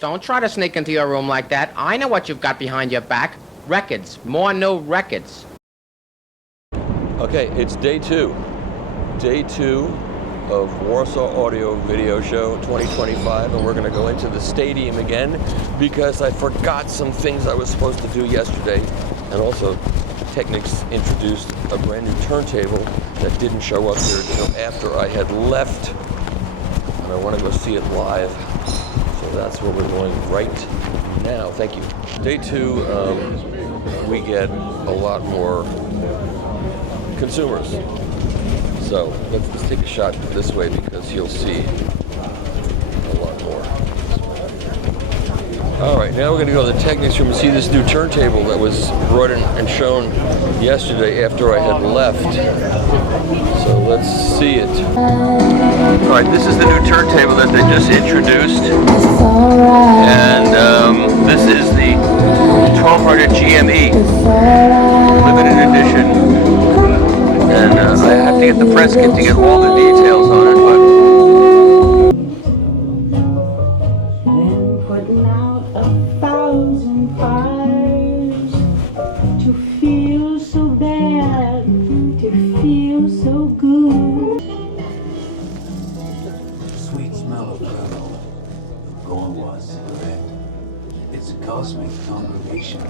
Don't try to sneak into your room like that. I know what you've got behind your back. Records. More new records. Okay, it's day two. Day two of Warsaw Audio Video Show 2025, and we're going to go into the stadium again because I forgot some things I was supposed to do yesterday. And also, Technics introduced a brand new turntable that didn't show up here until after I had left. And I want to go see it live. So that's where we're going right now. Thank you. Day two, we get a lot more consumers. So let's take a shot this way because you'll see a lot more. All right, now we're going to go to the Technics room and see this new turntable that was brought in and shown yesterday after I had left. So let's see it. All right, this is the new turntable that they just introduced. And this is the 1200GME, limited edition. And I have to get the press kit to get all the details on it, but putting out 1,000 fires to feel so bad, to feel so good. Sweet smell of kernel, going one cigarette. It's a cosmic congregation,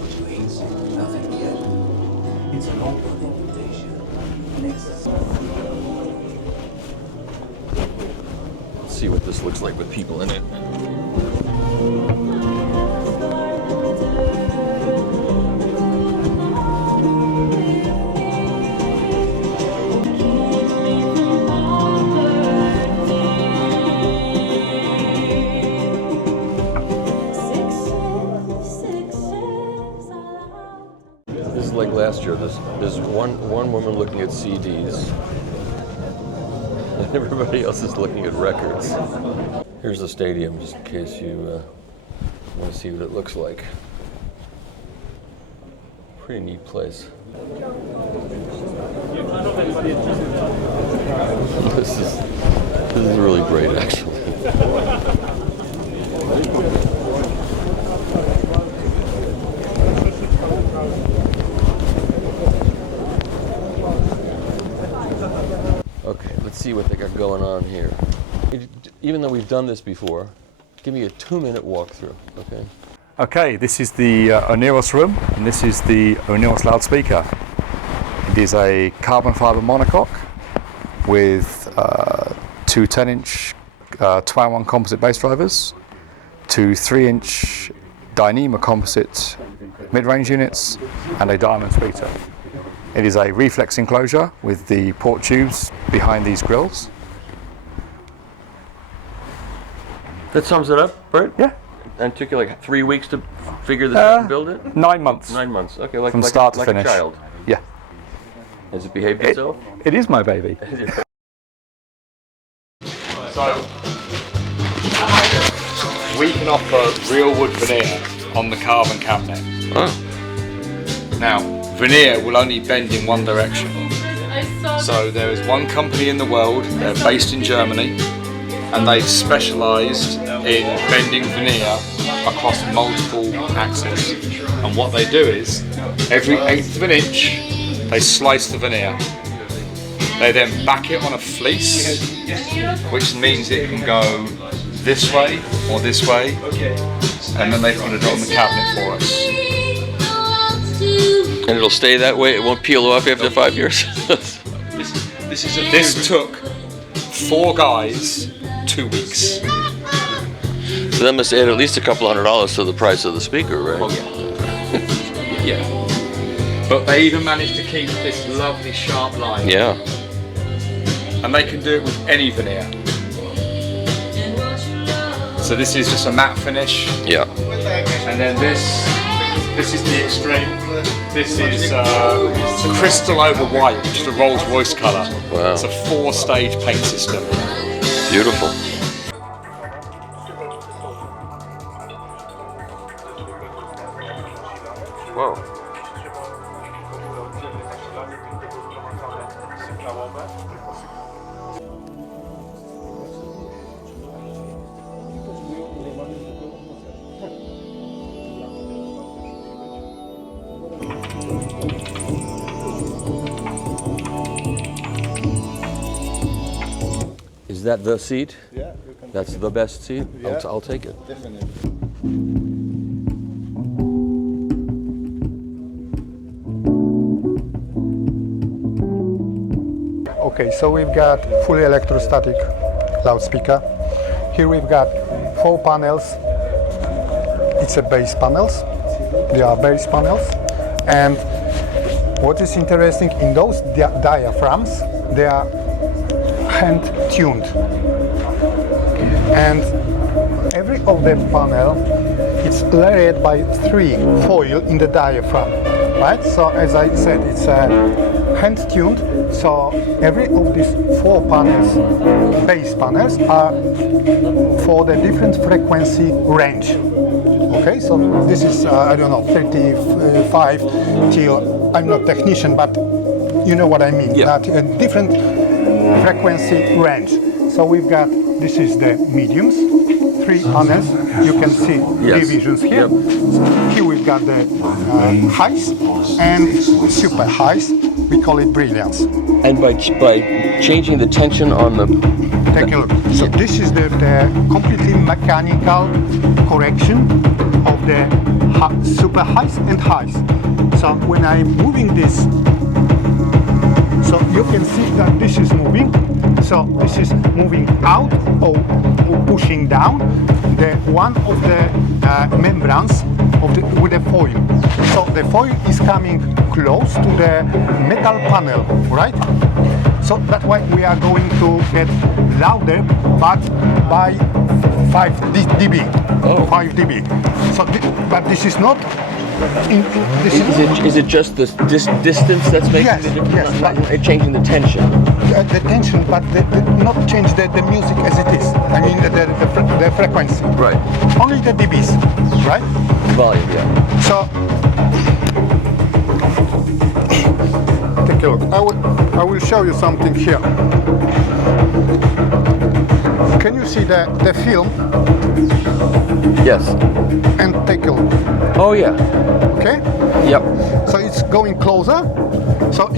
but you ain't seen nothing yet. It's an open invitation. let's see what this looks like with people in it. Like last year, there's one woman looking at CDs, and everybody else is looking at records. Here's the stadium, just in case you want to see what it looks like. Pretty neat place. This is really great, actually. Okay, let's see what they got going on here. Even though we've done this before, give me a 2-minute walkthrough, okay? Okay, this is the Oneros room, and this is the Oneros loudspeaker. It is a carbon fiber monocoque with 2 10-inch Taiwan composite bass drivers, 2 3-inch Dyneema composite mid-range units, and a diamond speaker. It is a reflex enclosure with the port tubes behind these grills. That sums it up, Bert? Yeah. And it took you like 3 weeks to figure this out and build it? 9 months. 9 months, okay, like, From start to finish. A child. Yeah. Has it behaved itself? It is my baby. So, we can offer real wood veneer on the carbon cabinet. Oh. Now, veneer will only bend in one direction. So there is one company in the world, they're based in Germany, and they've specialised in bending veneer across multiple axes. And what they do is, every 1/8 of an inch, they slice the veneer. They then back it on a fleece, which means it can go this way or this way, and then they put it on the cabinet for us. And it'll stay that way? It won't peel off after 5 years? This took 4 guys 2 weeks. So that must add at least a couple $100 to the price of the speaker, right? Oh, yeah. Yeah. But they even managed to keep this lovely sharp line. Yeah. And they can do it with any veneer. So this is just a matte finish. Yeah. And then this is the extreme. This is crystal over white, which is the Rolls Royce colour. Wow. It's a 4-stage paint system. Beautiful. Whoa. Is that the seat? Yeah, you can. That's the best seat? Yeah. I'll take it. Definitely. Okay, so we've got fully electrostatic loudspeaker. Here we've got 4 panels. It's a bass panels. They are bass panels. And what is interesting, in those diaphragms, they are hand tuned. And every of the panel is layered by 3 foil in the diaphragm, right? So as I said, it's hand tuned. So every of these 4 panels, bass panels, are for the different frequency range. Okay, so this is, I don't know, 35 till, I'm not technician, but you know what I mean, yeah. that different frequency range. So we've got, this is the mediums, 3 panels, you can see divisions here. Yep. Here we've got the highs and super highs, we call it brilliance. And by changing the tension on the... Take a look. So this is the completely mechanical correction of the super highs and highs. So when I'm moving this, so you can see that this is moving. So this is moving out or pushing down the one of the membranes of with the foil. So the foil is coming close to the metal panel, right? So that's why we are going to get louder, but by 5 dB. Oh. 5 dB. So, but this is not. Is it just this distance that's making the difference? Yes, Not changing the tension. The tension, but not change the music as it is. I mean the frequency. Right. Only the dBs, right? Volume, yeah. So take a look. I will show you something here. Can you see the film? Yes. And take a look. Oh yeah. Okay? Yep. So it's going closer. So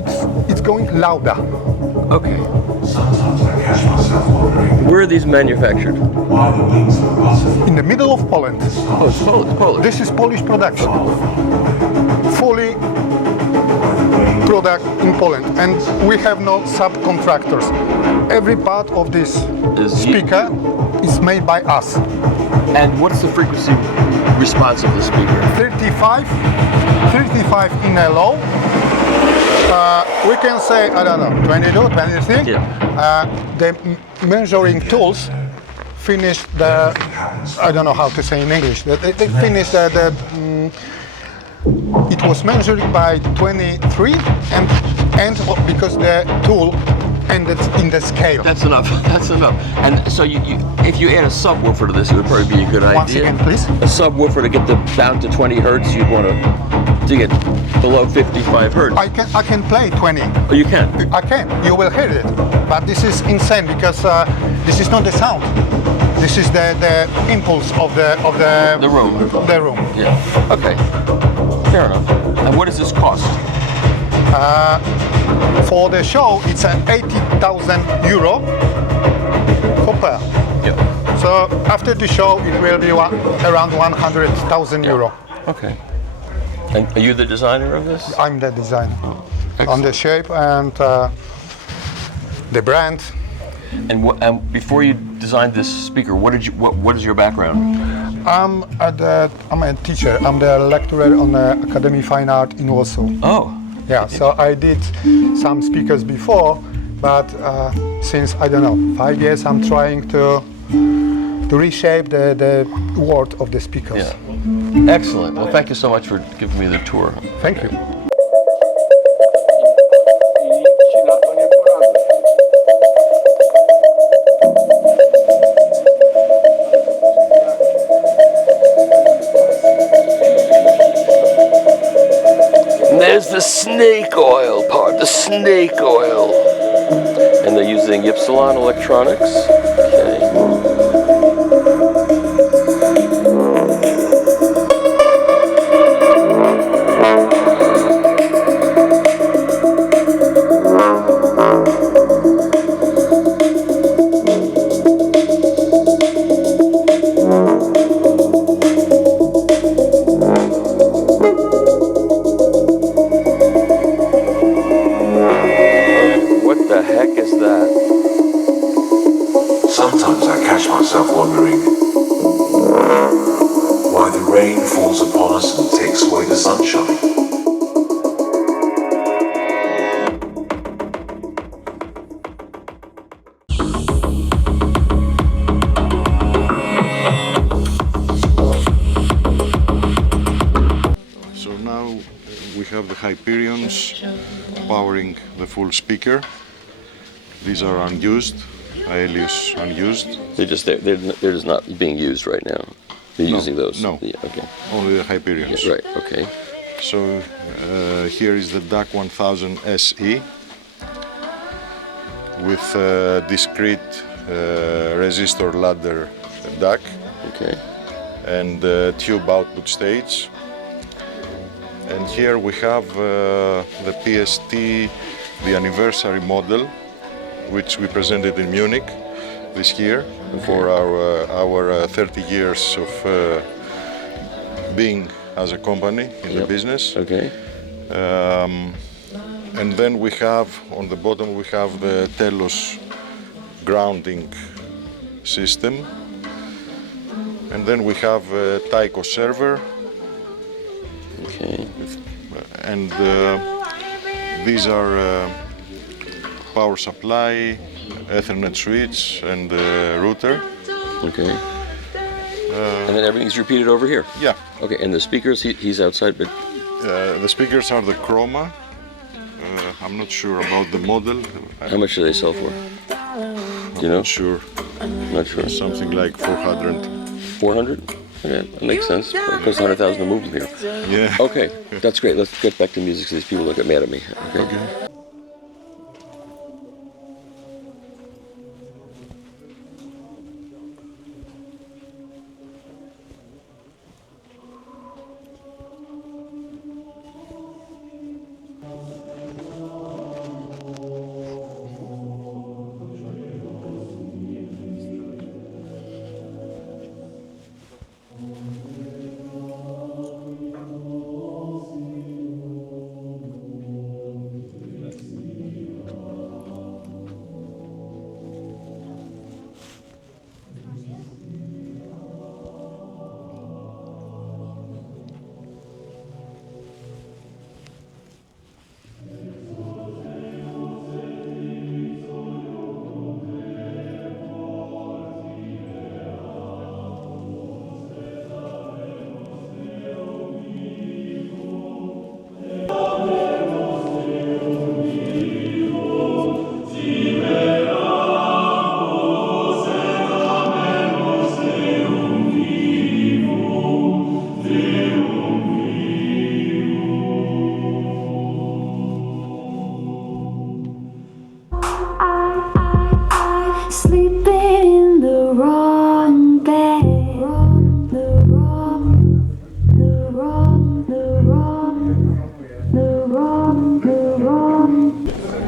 it's going louder. Okay. Where are these manufactured? In the middle of Poland. Oh, it's Polish. This is Polish production. Fully product in Poland, and we have no subcontractors. Every part of this speaker is made by us. And what's the frequency response of the speaker? 35 in a low. We can say, I don't know, 22, 23. Yeah. The measuring tools finished the, I don't know how to say in English, they finished it was measured by 23 and because the tool ended in the scale. That's enough. That's enough. And so if you add a subwoofer to this, it would probably be a good idea. Once again, please. A subwoofer to get down to 20 hertz, you'd want to get below 55 hertz. I can play 20. Oh, you can? I can. You will hear it. But this is insane because this is not the sound. This is the impulse of the room. The room. Yeah. Okay. Fair enough. And what does this cost? For the show, it's 80,000 euro for per. Yeah. So after the show, it will be around 100,000 euro. Okay. And are you the designer of this? I'm the designer on the shape and the brand. And before you designed this speaker, what is your background? I'm a teacher. I'm the lecturer on the Academy of Fine Art in Warsaw. Oh. Yeah, so I did some speakers before, but since, I don't know, 5 years, I'm trying to reshape the world of the speakers. Yeah. Excellent. Well, thank you so much for giving me the tour. Thank you. There's the snake oil part, the snake oil. And they're using Ypsilon Electronics. Okay. shopping. So now we have the Hyperions powering the full speaker. These are unused, Aelius unused. They're just not being used right now. You're using those? No, yeah, okay. Only the Hyperions. Yeah, right, okay. So here is the DAC 1000 SE with discrete resistor ladder DAC. Okay. And tube output stage. And here we have the PST, the anniversary model, which we presented in Munich this year for our 30 years of being as a company in the business. Okay. And then we have, on the bottom, we have the Telos grounding system. And then we have a Tycho server. Okay. And these are power supply, Ethernet switch, and router. Okay. And then everything's repeated over here? Yeah. Okay, and the speakers, he's outside, but... The speakers are the Chroma. I'm not sure about the model. How much do they sell for? Do you know? Not sure. Not sure. Something like 400. 400? Okay, that makes sense. It costs 100,000 to move them here. Yeah. Okay, that's great. Let's get back to music so these people don't get mad at me. Okay.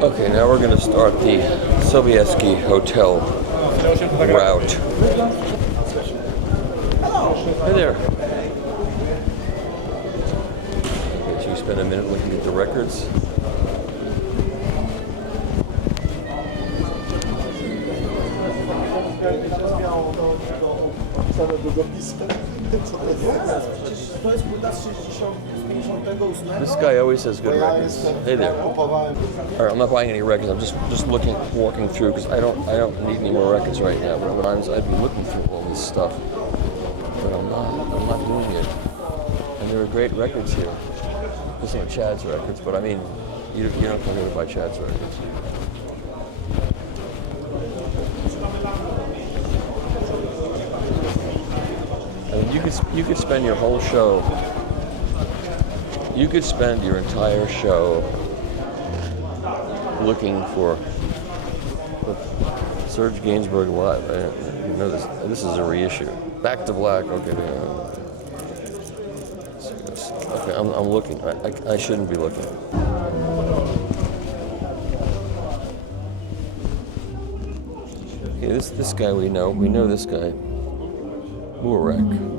Okay, now we're going to start the Sovietsky Hotel route. Hey there. Okay, you spend a minute looking at the records. This guy always has good records. Hey there. All right, I'm not buying any records. I'm just walking through because I don't need any more records right now. But sometimes I'd be looking through all this stuff, but I'm not doing it. And there are great records here. These are Chad's records, but I mean, you don't come here to buy Chad's records. You could spend your whole show. You could spend your entire show looking for Serge Gainsbourg live. You know this is a reissue. Back to Black. Okay. Okay, I'm looking. I shouldn't be looking. Okay, this guy we know. We know this guy. Murek.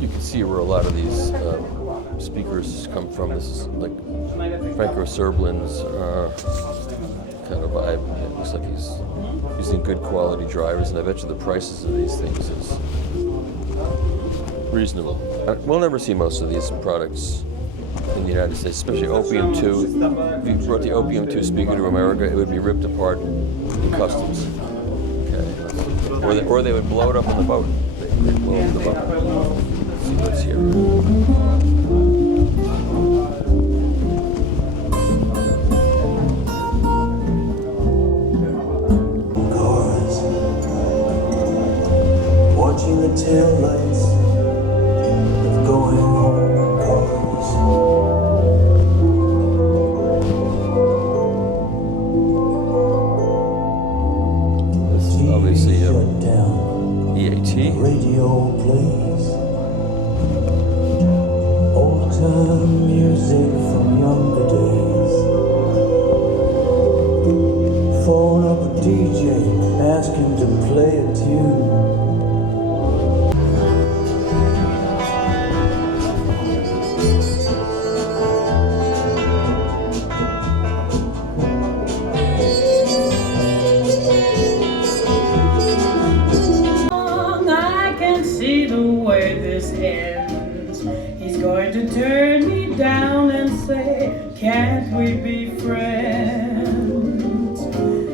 You can see where a lot of these speakers come from. This is like Franco Serblin's kind of vibe. It looks like he's using good quality drivers, and I bet you the prices of these things is reasonable. We'll never see most of these products in the United States, especially Opium 2. If you brought the Opium 2 speaker to America, it would be ripped apart in customs. Okay. Or they would blow it up on the boat. They'd blow up the boat. Let's see what's here. Cars, watching the taillights of going home cars. This is obviously EAT. Radio plays old-time music from younger days. Phone up a DJ, ask him to play a tune. I can see the way this ends. He's going to turn me down and say, can't we be friends?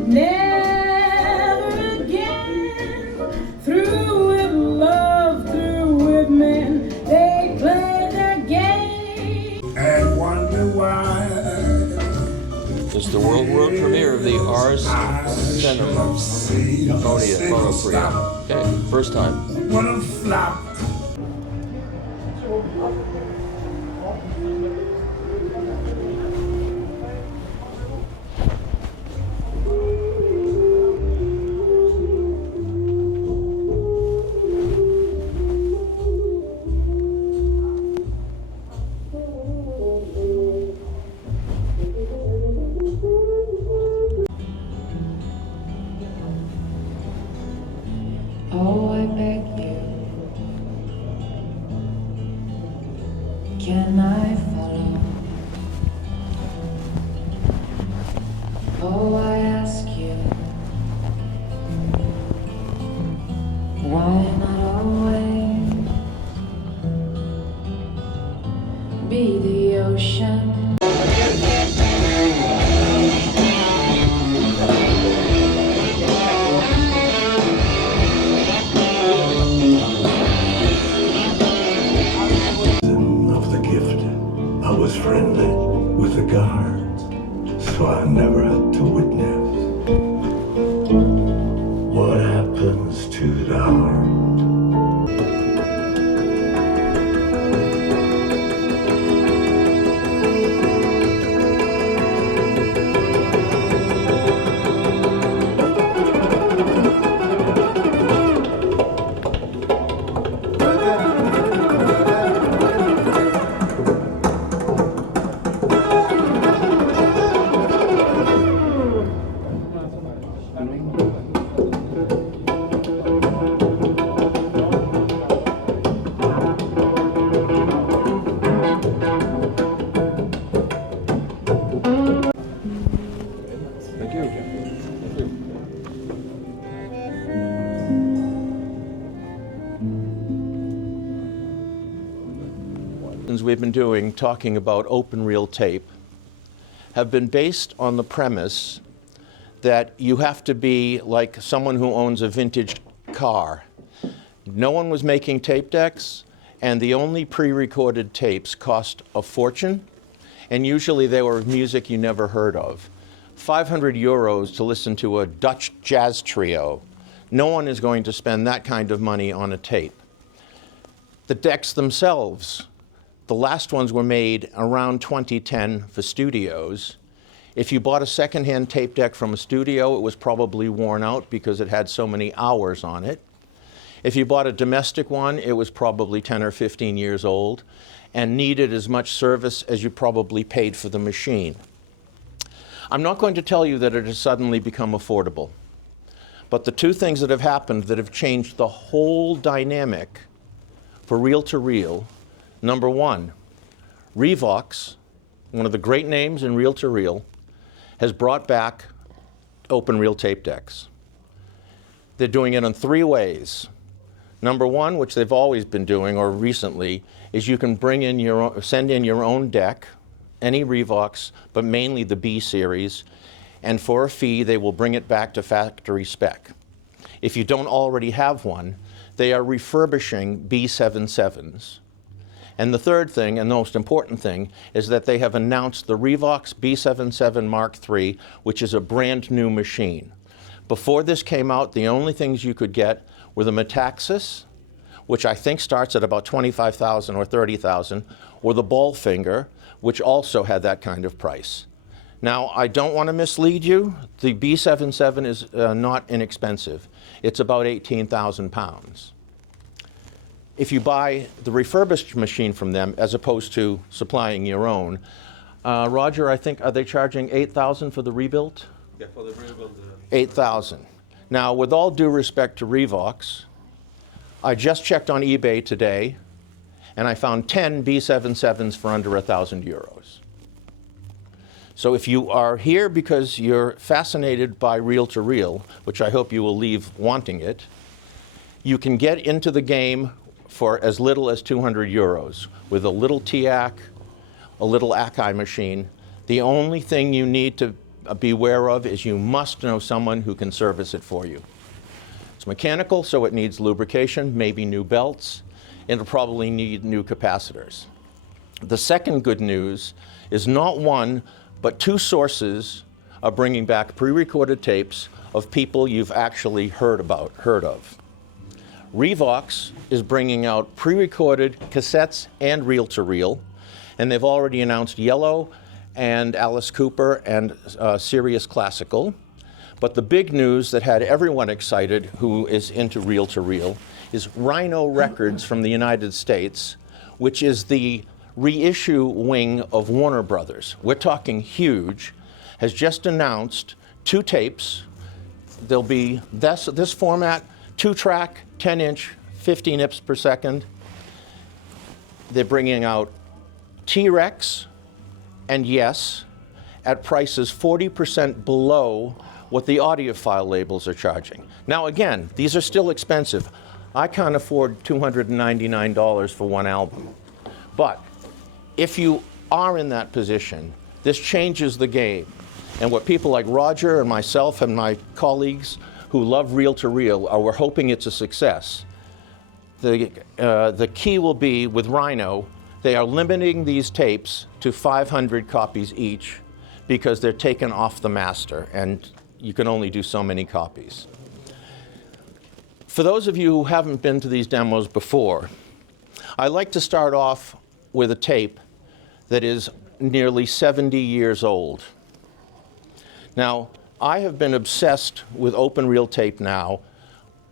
Never again. Through with love, through with men, they play their game. And wonder why. It's the world premiere of the Ars Cinema Photo Freedom. Okay, first time. Wanna flop. Oh, I beg you, can I follow? Oh, I ask you, why not always be the ocean? Of the gift, I was friendly with the guards, so I never had to witness what happens to the heart. Thank you. Thank you. We've been doing talking about open reel tape have been based on the premise that you have to be like someone who owns a vintage car. No one was making tape decks, and the only pre-recorded tapes cost a fortune, and usually they were music you never heard of. 500 euros to listen to a Dutch jazz trio. No one is going to spend that kind of money on a tape. The decks themselves, the last ones were made around 2010 for studios. If you bought a secondhand tape deck from a studio, it was probably worn out because it had so many hours on it. If you bought a domestic one, it was probably 10 or 15 years old and needed as much service as you probably paid for the machine. I'm not going to tell you that it has suddenly become affordable, But the two things that have happened that have changed the whole dynamic for reel-to-reel, number one, Revox, one of the great names in reel-to-reel, has brought back open reel tape decks. They're doing it in three ways. Number one, which they've always been doing, or recently, is you can bring in send in your own deck, any Revox, but mainly the B series, and for a fee, they will bring it back to factory spec. If you don't already have one, they are refurbishing B77s. And the third thing, and the most important thing, is that they have announced the Revox B77 Mark III, which is a brand new machine. Before this came out, the only things you could get were the Metaxas, which I think starts at about $25,000 or $30,000, or the Ballfinger, which also had that kind of price. Now, I don't want to mislead you. The B77 is not inexpensive. It's about 18,000 pounds. If you buy the refurbished machine from them, as opposed to supplying your own, Roger, I think, are they charging 8,000 for the rebuilt? Yeah, for the rebuild. 8,000. Now, with all due respect to Revox, I just checked on eBay today, and I found 10 B77s for under 1,000 euros. So if you are here because you're fascinated by reel-to-reel, which I hope you will leave wanting it, you can get into the game for as little as 200 euros with a little TIAC, a little Akai machine. The only thing you need to beware of is you must know someone who can service it for you. It's mechanical, so it needs lubrication, maybe new belts. It'll probably need new capacitors. The second good news is not one, but two sources are bringing back pre-recorded tapes of people you've actually heard of. Revox is bringing out pre-recorded cassettes and reel-to-reel, and they've already announced Yellow and Alice Cooper and Sirius Classical. But the big news that had everyone excited who is into reel-to-reel is Rhino Records from the United States, which is the reissue wing of Warner Brothers. We're talking huge, has just announced two tapes. There'll be this format, 2-track, 10-inch, 50 nips per second. They're bringing out T-Rex and Yes at prices 40% below what the audiophile labels are charging. Now again, these are still expensive. I can't afford $299 for one album. But if you are in that position, this changes the game. And what people like Roger and myself and my colleagues who love reel-to-reel we're hoping it's a success. The key will be with Rhino, they are limiting these tapes to 500 copies each because they're taken off the master and you can only do so many copies. For those of you who haven't been to these demos before, I like to start off with a tape that is nearly 70 years old. Now, I have been obsessed with open reel tape now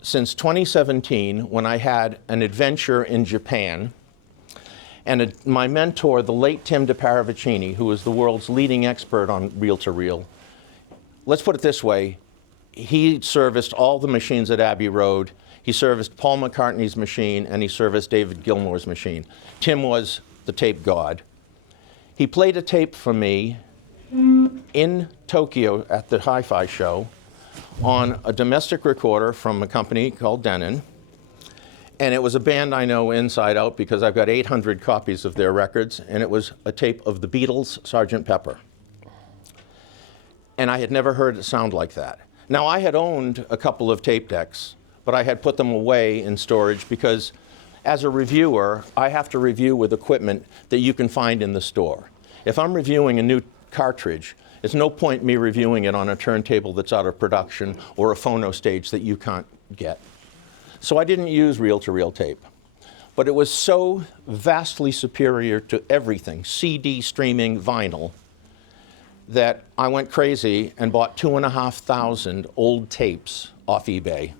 since 2017 when I had an adventure in Japan. And my mentor, the late Tim DeParavicini, who is the world's leading expert on reel-to-reel, let's put it this way, he serviced all the machines at Abbey Road. He serviced Paul McCartney's machine, and he serviced David Gilmour's machine. Tim was the tape god. He played a tape for me in Tokyo at the Hi-Fi show on a domestic recorder from a company called Denon. And it was a band I know inside out because I've got 800 copies of their records, and it was a tape of the Beatles' Sgt. Pepper. And I had never heard it sound like that. Now, I had owned a couple of tape decks, but I had put them away in storage because as a reviewer, I have to review with equipment that you can find in the store. If I'm reviewing a new cartridge, it's no point me reviewing it on a turntable that's out of production or a phono stage that you can't get. So I didn't use reel-to-reel tape. But it was so vastly superior to everything, CD, streaming, vinyl, that I went crazy and bought 2,500 old tapes off eBay.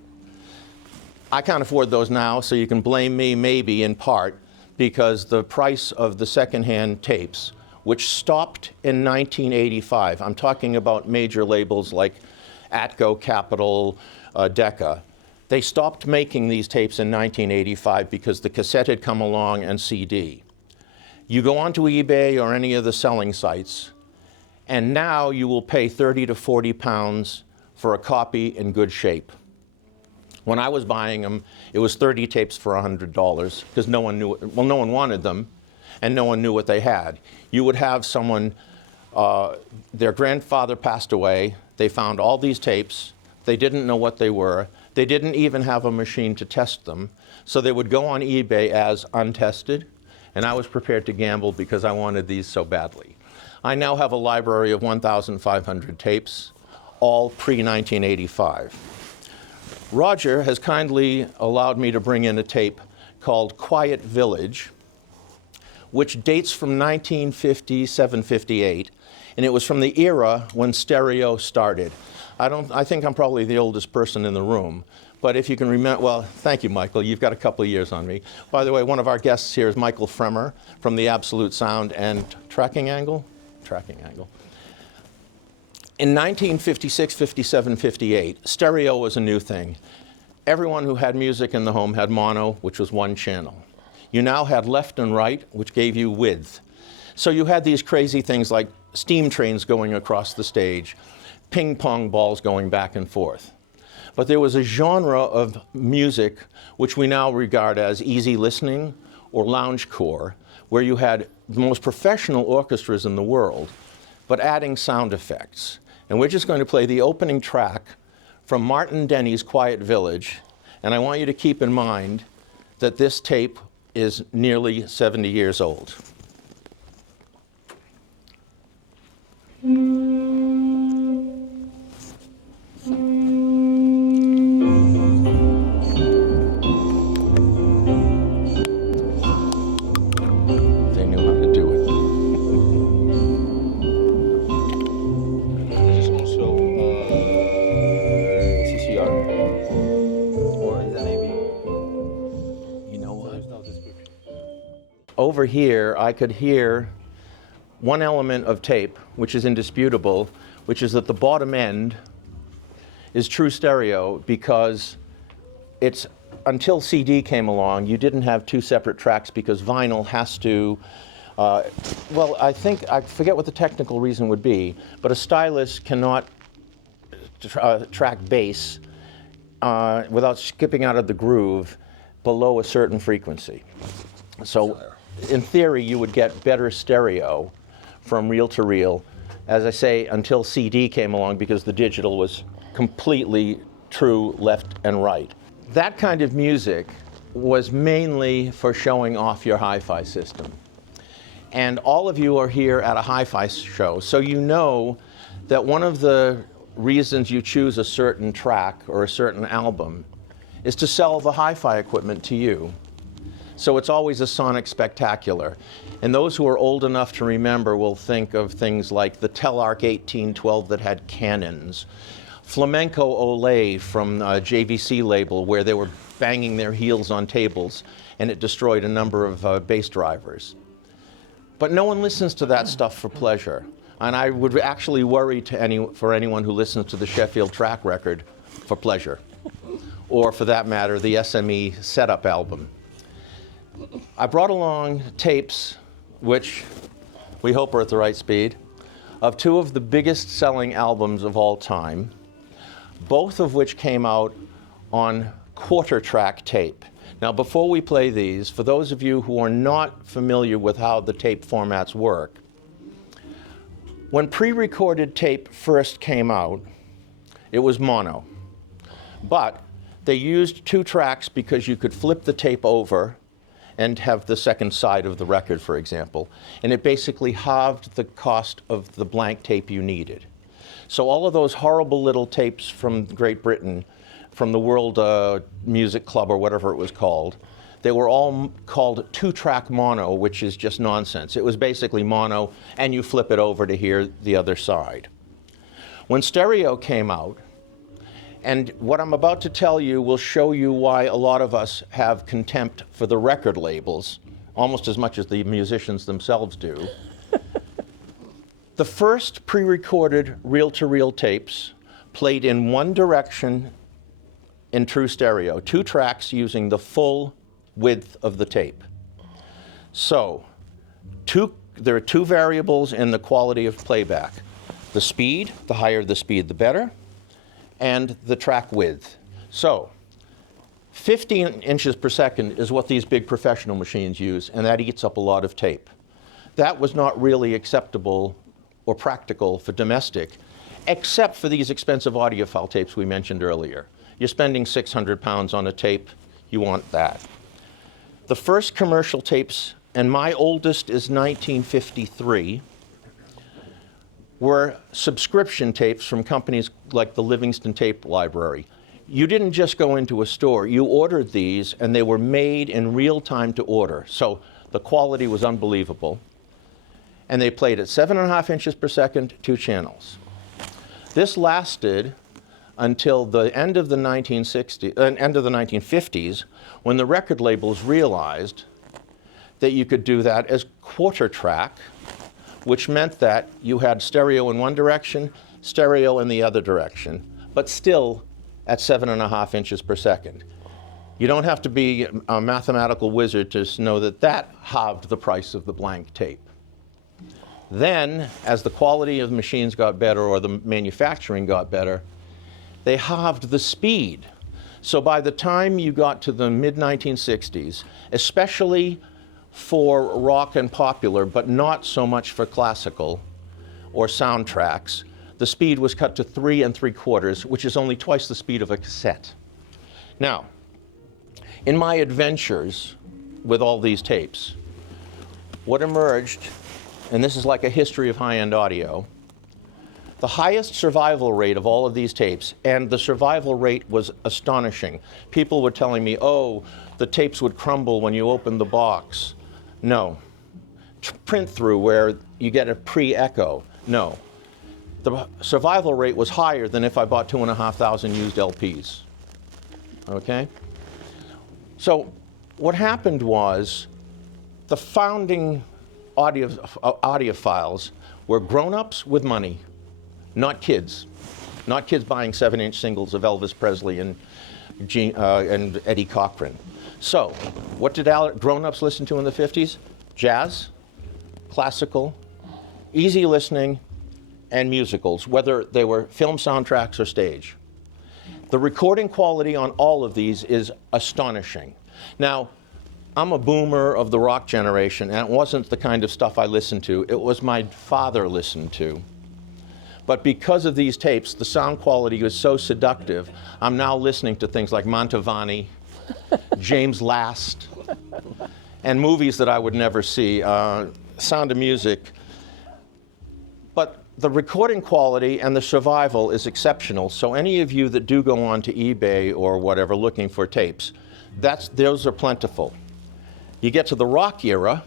I can't afford those now, so you can blame me maybe in part because the price of the secondhand tapes, which stopped in 1985, I'm talking about major labels like Atco, Capitol, Decca. They stopped making these tapes in 1985 because the cassette had come along and CD. You go onto eBay or any of the selling sites, and now you will pay 30 to 40 pounds for a copy in good shape. When I was buying them, it was 30 tapes for $100 because no one knew, well, no one wanted them, and no one knew what they had. You would have someone, their grandfather passed away, they found all these tapes, they didn't know what they were, they didn't even have a machine to test them, so they would go on eBay as untested, and I was prepared to gamble because I wanted these so badly. I now have a library of 1,500 tapes, all pre-1985. Roger has kindly allowed me to bring in a tape called Quiet Village, which dates from 1957-58, and it was from the era when stereo started. I think I'm probably the oldest person in the room, but if you can remember, well, thank you, Michael, you've got a couple of years on me. By the way, one of our guests here is Michael Fremer from the Absolute Sound and Tracking Angle. In 1956, 57, 58, stereo was a new thing. Everyone who had music in the home had mono, which was one channel. You now had left and right, which gave you width. So you had these crazy things like steam trains going across the stage, ping pong balls going back and forth. But there was a genre of music which we now regard as easy listening or loungecore, where you had the most professional orchestras in the world, but adding sound effects. And we're just going to play the opening track from Martin Denny's Quiet Village. And I want you to keep in mind that this tape is nearly 70 years old. Over here, I could hear one element of tape, which is indisputable, which is that the bottom end is true stereo because it's, until CD came along, you didn't have two separate tracks because vinyl has to, well, I forget what the technical reason would be, but a stylus cannot track bass without skipping out of the groove below a certain frequency. So in theory, you would get better stereo from reel to reel, as I say, until CD came along because the digital was completely true left and right. That kind of music was mainly for showing off your hi-fi system. And all of you are here at a hi-fi show, so you know that one of the reasons you choose a certain track or a certain album is to sell the hi-fi equipment to you. So it's always a sonic spectacular. And those who are old enough to remember will think of things like the Telarc 1812 that had cannons, Flamenco Olé from JVC label where they were banging their heels on tables and it destroyed a number of bass drivers. But no one listens to that stuff for pleasure. And I would actually worry for anyone who listens to the Sheffield track record for pleasure. Or for that matter, the SME setup album. I brought along tapes, which we hope are at the right speed, of two of the biggest selling albums of all time, both of which came out on quarter track tape. Now before we play these, for those of you who are not familiar with how the tape formats work, when pre-recorded tape first came out, it was mono. But they used two tracks because you could flip the tape over and have the second side of the record, for example. And it basically halved the cost of the blank tape you needed. So all of those horrible little tapes from Great Britain, from the World Music Club or whatever it was called, they were all called two-track mono, which is just nonsense. It was basically mono, and you flip it over to hear the other side. When stereo came out, and what I'm about to tell you will show you why a lot of us have contempt for the record labels, almost as much as the musicians themselves do. The first pre-recorded reel-to-reel tapes played in one direction in true stereo. 2 tracks using the full width of the tape. So, there are 2 variables in the quality of playback. The speed, the higher the speed the better, and the track width. So, 15 inches per second is what these big professional machines use, and that eats up a lot of tape. That was not really acceptable or practical for domestic, except for these expensive audiophile tapes we mentioned earlier. You're spending 600 pounds on a tape, you want that. The first commercial tapes, and my oldest is 1953, were subscription tapes from companies like the Livingston Tape Library. You didn't just go into a store, you ordered these and they were made in real time to order. So the quality was unbelievable. And they played at 7.5 inches per second, 2 channels. This lasted until the end of the 1950s, when the record labels realized that you could do that as quarter track, which meant that you had stereo in one direction, stereo in the other direction, but still at 7.5 inches per second. You don't have to be a mathematical wizard to know that that halved the price of the blank tape. Then, as the quality of the machines got better or the manufacturing got better, they halved the speed. So by the time you got to the mid-1960s, especially for rock and popular, but not so much for classical or soundtracks, the speed was cut to 3 3/4, which is only twice the speed of a cassette. Now, in my adventures with all these tapes, what emerged, and this is like a history of high-end audio, the highest survival rate of all of these tapes, and the survival rate was astonishing. People were telling me, oh, the tapes would crumble when you opened the box. No. Print through where you get a pre-echo. No. The survival rate was higher than if I bought 2,500 used LPs. Okay? So what happened was the founding audiophiles were grown-ups with money, not kids. Not kids buying 7-inch singles of Elvis Presley and Eddie Cochran. So, what did grown-ups listen to in the 50s? Jazz, classical, easy listening, and musicals, whether they were film soundtracks or stage. The recording quality on all of these is astonishing. Now, I'm a boomer of the rock generation, and it wasn't the kind of stuff I listened to. It was my father listened to. But because of these tapes, the sound quality was so seductive, I'm now listening to things like Mantovani, James Last, and movies that I would never see, Sound of Music. But the recording quality and the survival is exceptional, so any of you that do go on to eBay or whatever looking for tapes, those are plentiful. You get to the rock era,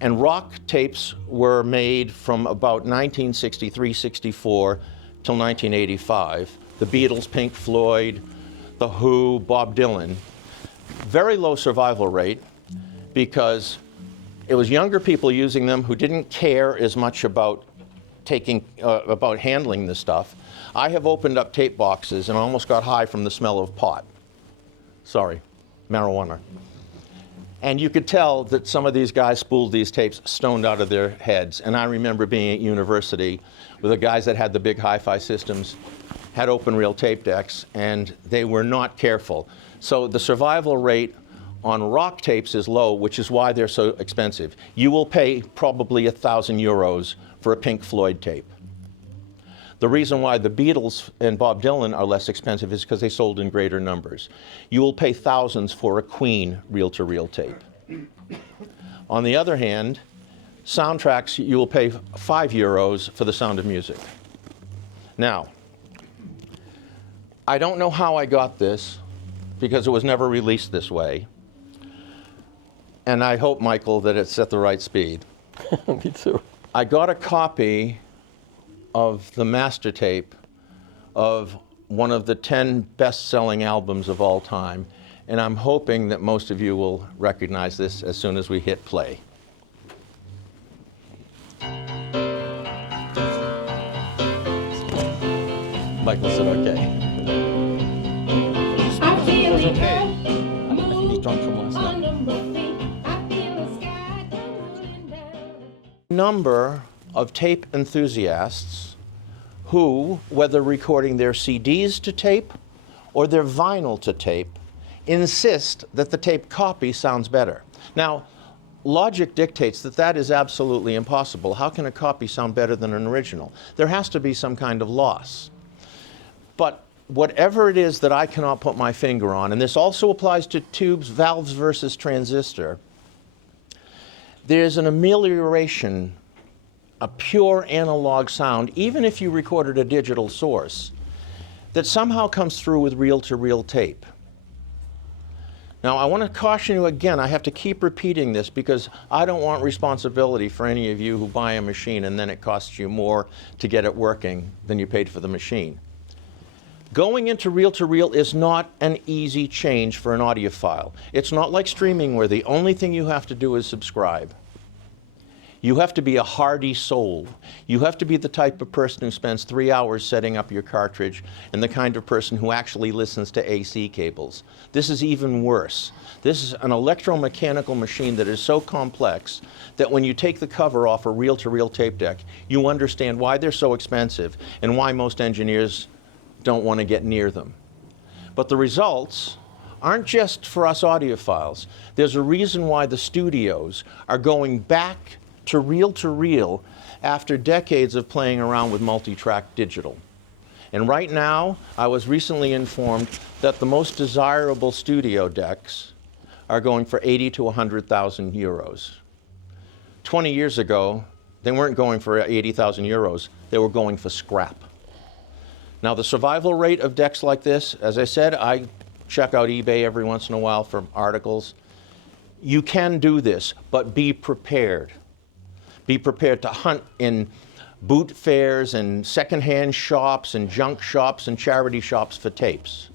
and rock tapes were made from about 1963-64 till 1985. The Beatles, Pink Floyd, The Who, Bob Dylan. Very low survival rate because it was younger people using them who didn't care as much about about handling this stuff. I have opened up tape boxes and almost got high from the smell of pot. Sorry, marijuana. And you could tell that some of these guys spooled these tapes stoned out of their heads. And I remember being at university with the guys that had the big hi-fi systems, had open reel tape decks, and they were not careful. So the survival rate on rock tapes is low, which is why they're so expensive. You will pay probably €1,000 for a Pink Floyd tape. The reason why the Beatles and Bob Dylan are less expensive is because they sold in greater numbers. You will pay thousands for a Queen reel-to-reel tape. On the other hand, soundtracks, you will pay €5 for the Sound of Music. Now, I don't know how I got this, because it was never released this way. And I hope, Michael, that it's at the right speed. Me too. I got a copy of the master tape of one of the 10 best-selling albums of all time, and I'm hoping that most of you will recognize this as soon as we hit play. Michael said okay. song from last night. Number of tape enthusiasts who, whether recording their CDs to tape or their vinyl to tape, insist that the tape copy sounds better. Now, logic dictates that that is absolutely impossible. How can a copy sound better than an original? There has to be some kind of loss. But whatever it is that I cannot put my finger on, and this also applies to tubes, valves versus transistor, there's an amelioration, a pure analog sound, even if you recorded a digital source, that somehow comes through with reel-to-reel tape. Now, I want to caution you again, I have to keep repeating this because I don't want responsibility for any of you who buy a machine and then it costs you more to get it working than you paid for the machine. Going into reel-to-reel is not an easy change for an audiophile. It's not like streaming where the only thing you have to do is subscribe. You have to be a hardy soul. You have to be the type of person who spends 3 hours setting up your cartridge and the kind of person who actually listens to AC cables. This is even worse. This is an electromechanical machine that is so complex that when you take the cover off a reel-to-reel tape deck, you understand why they're so expensive and why most engineers don't want to get near them. But the results aren't just for us audiophiles. There's a reason why the studios are going back to reel after decades of playing around with multi-track digital. And right now, I was recently informed that the most desirable studio decks are going for 80 to 100,000 euros. 20 years ago, they weren't going for 80,000 euros, they were going for scrap. Now, the survival rate of decks like this, as I said, I check out eBay every once in a while for articles. You can do this, but be prepared. Be prepared to hunt in boot fairs and secondhand shops and junk shops and charity shops for tapes.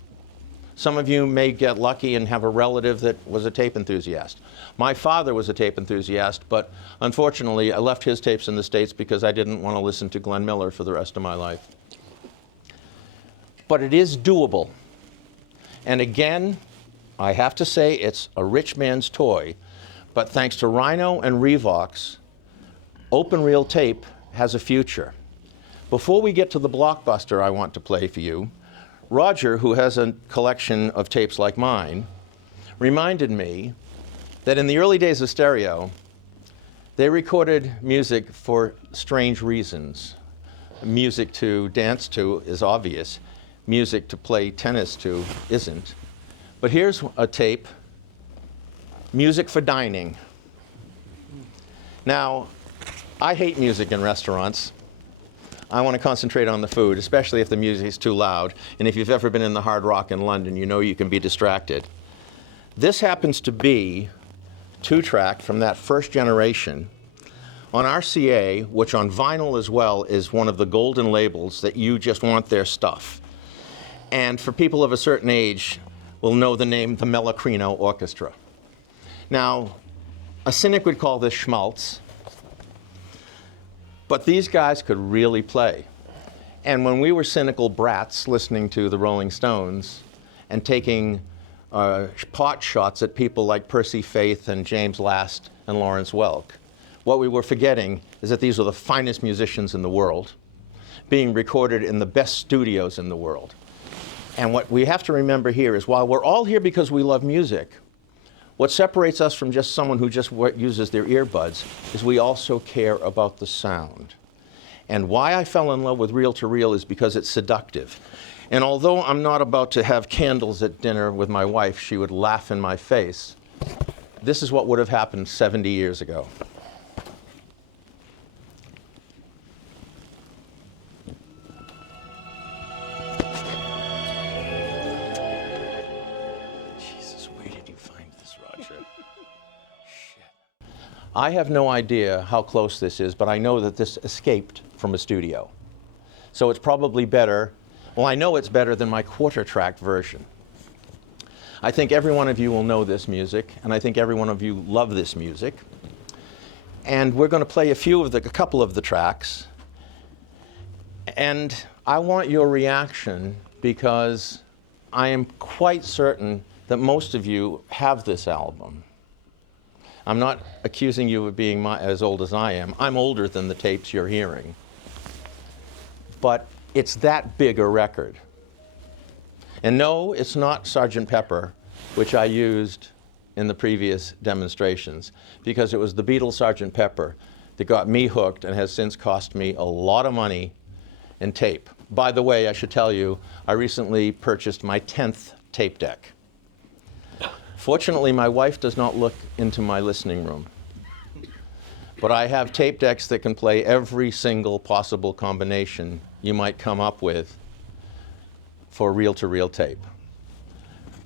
Some of you may get lucky and have a relative that was a tape enthusiast. My father was a tape enthusiast, but unfortunately I left his tapes in the States because I didn't want to listen to Glenn Miller for the rest of my life. But it is doable. And again, I have to say it's a rich man's toy, but thanks to Rhino and Revox, open reel tape has a future. Before we get to the blockbuster I want to play for you, Roger, who has a collection of tapes like mine, reminded me that in the early days of stereo, they recorded music for strange reasons. Music to dance to is obvious. Music to play tennis to isn't. But here's a tape, music for dining. Now, I hate music in restaurants. I want to concentrate on the food, especially if the music is too loud. And if you've ever been in the Hard Rock in London, you know you can be distracted. This happens to be 2-track from that first generation on RCA, which on vinyl as well is one of the golden labels that you just want their stuff. And for people of a certain age, will know the name the Melocrino Orchestra. Now, a cynic would call this schmaltz. But these guys could really play. And when we were cynical brats listening to the Rolling Stones and taking pot shots at people like Percy Faith and James Last and Lawrence Welk, what we were forgetting is that these were the finest musicians in the world, being recorded in the best studios in the world. And what we have to remember here is while we're all here because we love music, what separates us from just someone who just uses their earbuds is we also care about the sound. And why I fell in love with reel-to-reel is because it's seductive. And although I'm not about to have candles at dinner with my wife, she would laugh in my face, this is what would have happened 70 years ago. I have no idea how close this is, but I know that this escaped from a studio. So it's probably better, well, I know it's better than my quarter-track version. I think every one of you will know this music, and I think every one of you love this music. And we're going to play a couple of the tracks. And I want your reaction because I am quite certain that most of you have this album. I'm not accusing you of being as old as I am. I'm older than the tapes you're hearing. But it's that big a record. And no, it's not Sgt. Pepper, which I used in the previous demonstrations, because it was the Beatles' Sgt. Pepper that got me hooked and has since cost me a lot of money in tape. By the way, I should tell you, I recently purchased my 10th tape deck. Fortunately, my wife does not look into my listening room. But I have tape decks that can play every single possible combination you might come up with for reel-to-reel tape.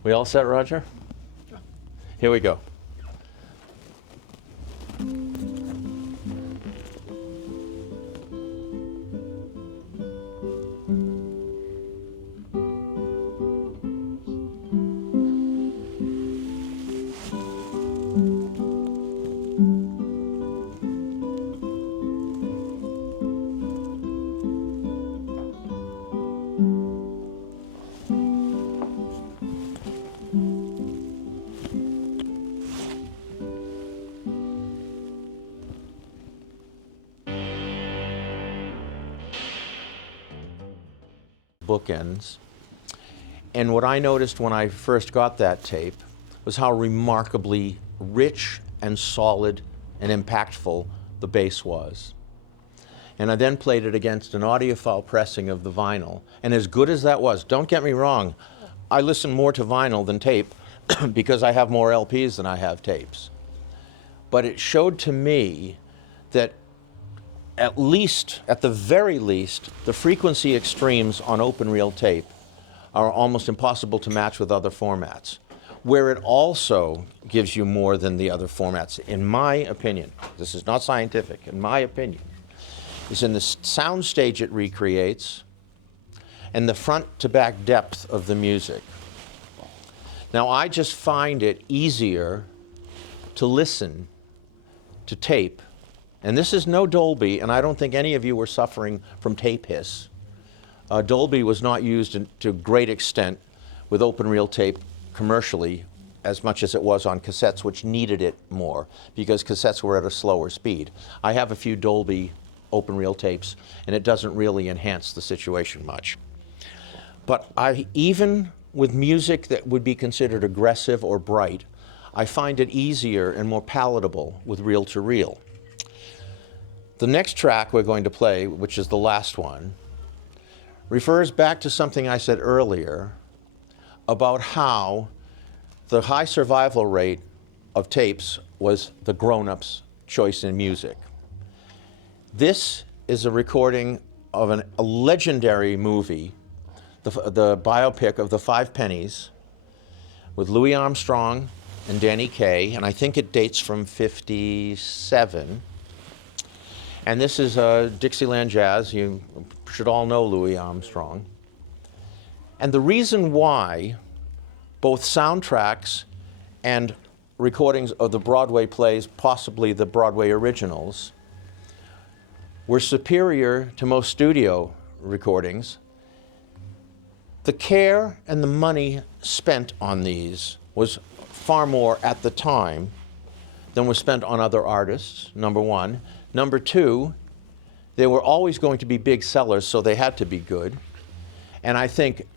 We all set, Roger? Here we go. Bookends. And what I noticed when I first got that tape was how remarkably rich and solid and impactful the bass was. And I then played it against an audiophile pressing of the vinyl. And as good as that was, don't get me wrong, I listen more to vinyl than tape because I have more LPs than I have tapes. But it showed to me that at the very least, the frequency extremes on open reel tape are almost impossible to match with other formats. Where it also gives you more than the other formats, in my opinion, this is not scientific, in my opinion, is in the sound stage it recreates and the front to back depth of the music. Now, I just find it easier to listen to tape. And this is no Dolby, and I don't think any of you were suffering from tape hiss. Dolby was not used to a great extent with open reel tape commercially as much as it was on cassettes, which needed it more because cassettes were at a slower speed. I have a few Dolby open reel tapes, and it doesn't really enhance the situation much. But even with music that would be considered aggressive or bright, I find it easier and more palatable with reel-to-reel. The next track we're going to play, which is the last one, refers back to something I said earlier about how the high survival rate of tapes was the grown-ups' choice in music. This is a recording of a legendary movie, the biopic of the Five Pennies, with Louis Armstrong and Danny Kaye, and I think it dates from '57. And this is Dixieland Jazz. You should all know Louis Armstrong. And the reason why both soundtracks and recordings of the Broadway plays, possibly the Broadway originals, were superior to most studio recordings, the care and the money spent on these was far more at the time than was spent on other artists, number one. Number two, they were always going to be big sellers, so they had to be good. And I think,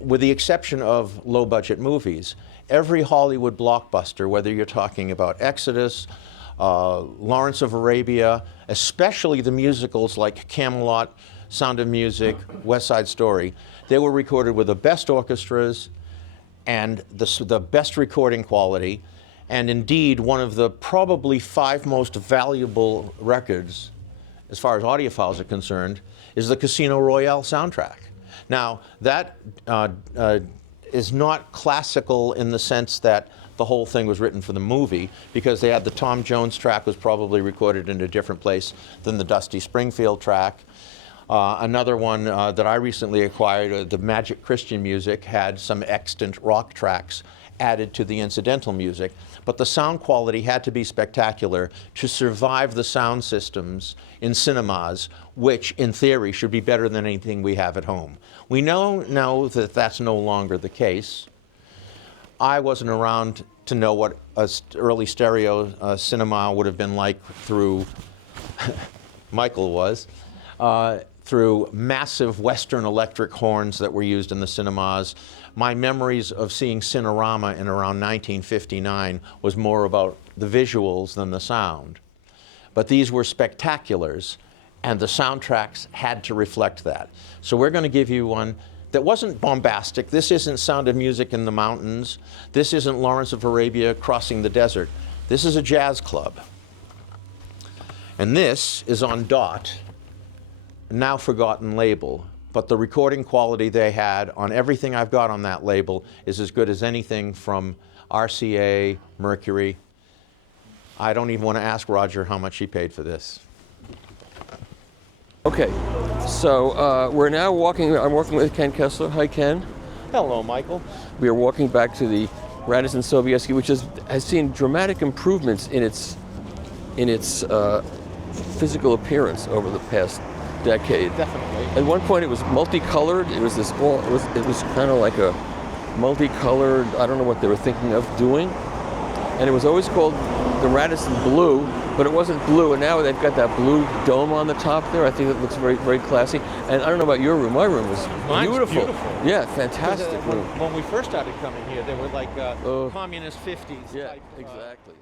with the exception of low-budget movies, every Hollywood blockbuster, whether you're talking about Exodus, Lawrence of Arabia, especially the musicals like Camelot, Sound of Music, West Side Story, they were recorded with the best orchestras and the best recording quality. And indeed, one of the probably 5 most valuable records, as far as audiophiles are concerned, is the Casino Royale soundtrack. Now, that is not classical in the sense that the whole thing was written for the movie, because they had the Tom Jones track was probably recorded in a different place than the Dusty Springfield track. Another one that I recently acquired, the Magic Christian Music, had some extant rock tracks added to the incidental music, but the sound quality had to be spectacular to survive the sound systems in cinemas, which in theory should be better than anything we have at home. We know now that that's no longer the case. I wasn't around to know what an early stereo cinema would have been like through, Michael was, through massive Western electric horns that were used in the cinemas. My memories of seeing Cinerama in around 1959 was more about the visuals than the sound. But these were spectaculars, and the soundtracks had to reflect that. So we're going to give you one that wasn't bombastic. This isn't Sound of Music in the Mountains. This isn't Lawrence of Arabia crossing the desert. This is a jazz club. And this is on DOT, a now forgotten label. But the recording quality they had on everything I've got on that label is as good as anything from RCA, Mercury. I don't even want to ask Roger how much he paid for this. Okay, so we're now walking, I'm walking with Ken Kessler. Hi, Ken. Hello, Michael. We are walking back to the Radisson Sobieski, which has seen dramatic improvements in its physical appearance over the past decade. Definitely. At one point, it was multicolored. It was this all. It was kind of like a multicolored. I don't know what they were thinking of doing, and it was always called the Radisson Blue, but it wasn't blue. And now they've got that blue dome on the top there. I think it looks very, very classy. And I don't know about your room. My room was beautiful. Yeah, fantastic room. When we first started coming here, they were like communist 50s. Yeah, type, exactly.